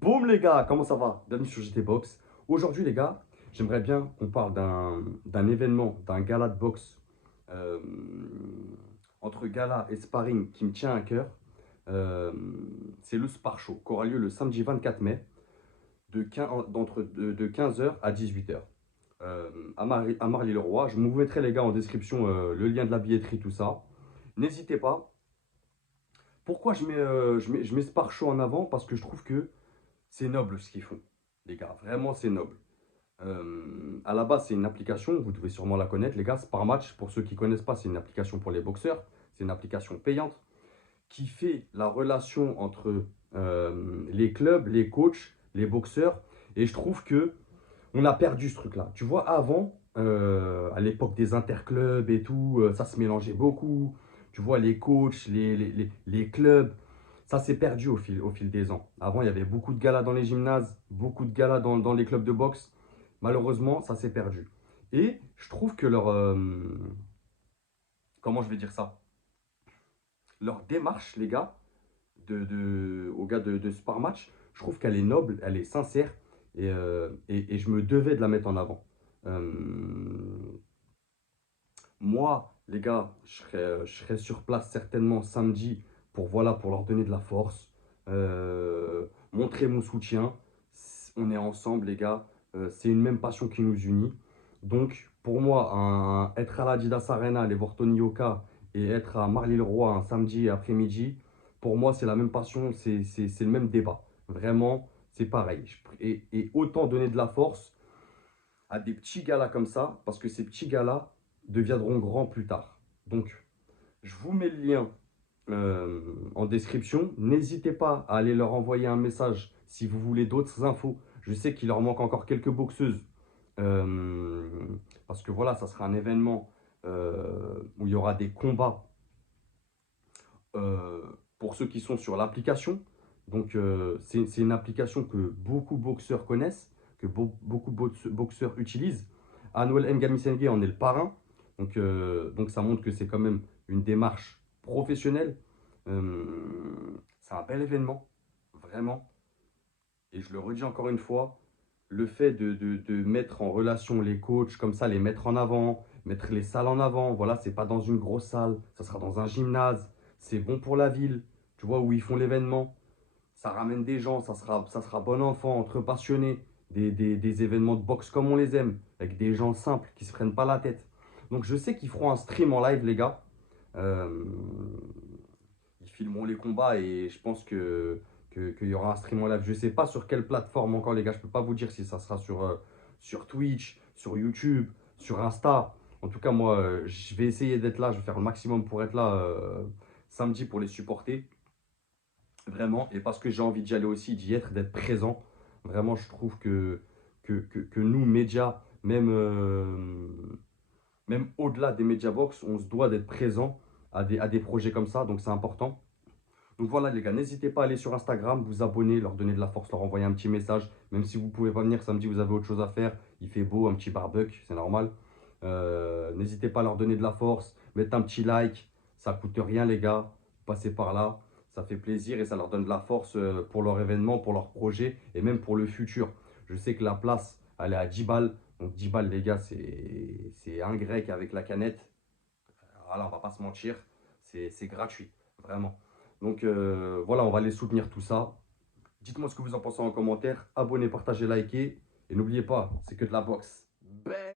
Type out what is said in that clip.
Boum les gars, comment ça va? Bienvenue sur JT Box. Aujourd'hui les gars, j'aimerais bien qu'on parle d'un événement, d'un gala de boxe euh, entre gala et sparring qui me tient à cœur. Euh, c'est le Spar Show qui aura lieu le samedi 24 mai de 15h à 18h à Marly-le-Roi. Je vous mettrai les gars en description le lien de la billetterie, tout ça. N'hésitez pas. Pourquoi je mets Spar Show en avant? Parce que je trouve que c'est noble ce qu'ils font, les gars. Vraiment, c'est noble. À la base, c'est une application, vous devez sûrement la connaître, les gars. Sparmatch, pour ceux qui ne connaissent pas, c'est une application pour les boxeurs. C'est une application payante qui fait la relation entre les clubs, les coachs, les boxeurs. Et je trouve que on a perdu ce truc-là. Tu vois, avant, à l'époque des interclubs et tout, ça se mélangeait beaucoup. Tu vois, les coachs, les clubs, ça s'est perdu au fil des ans. Avant, il y avait beaucoup de galas dans les gymnases, beaucoup de galas dans les clubs de boxe. Malheureusement, ça s'est perdu. Et je trouve que comment je vais dire ça? Leur démarche, les gars, aux gars de Spar Match, je trouve qu'elle est noble, elle est sincère et je me devais de la mettre en avant. Euh, Moi, les gars, je serai sur place certainement samedi pour, voilà, pour leur donner de la force, montrer mon soutien. On est ensemble, les gars. C'est une même passion qui nous unit. Donc, pour moi, être à l'Adidas Arena, aller voir Tony Yoka et être à Marly-le-Roi un samedi après-midi, pour moi, c'est la même passion, c'est le même débat. Vraiment, c'est pareil. Et autant donner de la force à des petits gars-là comme ça, parce que ces petits gars-là deviendront grands plus tard. Donc, je vous mets le lien en description. N'hésitez pas à aller leur envoyer un message si vous voulez d'autres infos. Je sais qu'il leur manque encore quelques boxeuses. euh, Parce que voilà, ça sera un événement où il y aura des combats euh, pour ceux qui sont sur l'application. Donc, c'est une application que beaucoup de boxeurs connaissent, que beaucoup de boxeurs utilisent. Anouel Ngami en est le parrain. Donc, ça montre que c'est quand même une démarche professionnelle. C'est un bel événement, vraiment. Et je le redis encore une fois, le fait de mettre en relation les coachs comme ça, les mettre en avant, mettre les salles en avant, voilà, c'est pas dans une grosse salle, ça sera dans un gymnase, c'est bon pour la ville, tu vois, où ils font l'événement, ça ramène des gens, ça sera bon enfant, entre passionnés, des événements de boxe comme on les aime, avec des gens simples qui se prennent pas la tête. Donc je sais qu'ils feront un stream en live, les gars. Euh, Ils filmeront les combats et je pense qu'il y aura un stream en live. Je ne sais pas sur quelle plateforme encore, les gars. Je ne peux pas vous dire si ça sera sur Twitch, sur YouTube, sur Insta. En tout cas, moi, je vais essayer d'être là. Je vais faire le maximum pour être là samedi pour les supporter. Vraiment. Et parce que j'ai envie d'y aller aussi, d'y être, d'être présent. Vraiment, je trouve que nous, médias, même au-delà des médias box, on se doit d'être présent à des projets comme ça. Donc, c'est important. Donc voilà les gars, n'hésitez pas à aller sur Instagram, vous abonner, leur donner de la force, leur envoyer un petit message. Même si vous ne pouvez pas venir samedi, vous avez autre chose à faire. Il fait beau, un petit barbecue, c'est normal. N'hésitez pas à leur donner de la force, mettre un petit like. Ça coûte rien les gars. Passez par là, ça fait plaisir et ça leur donne de la force pour leur événement, pour leur projet et même pour le futur. Je sais que la place, elle est à 10 balles. Donc 10 balles les gars, c'est un grec avec la canette. Voilà, on va pas se mentir, c'est gratuit, vraiment. Donc voilà, on va aller soutenir tout ça. Dites-moi ce que vous en pensez en commentaire. Abonnez, partagez, likez. Et n'oubliez pas, c'est que de la boxe.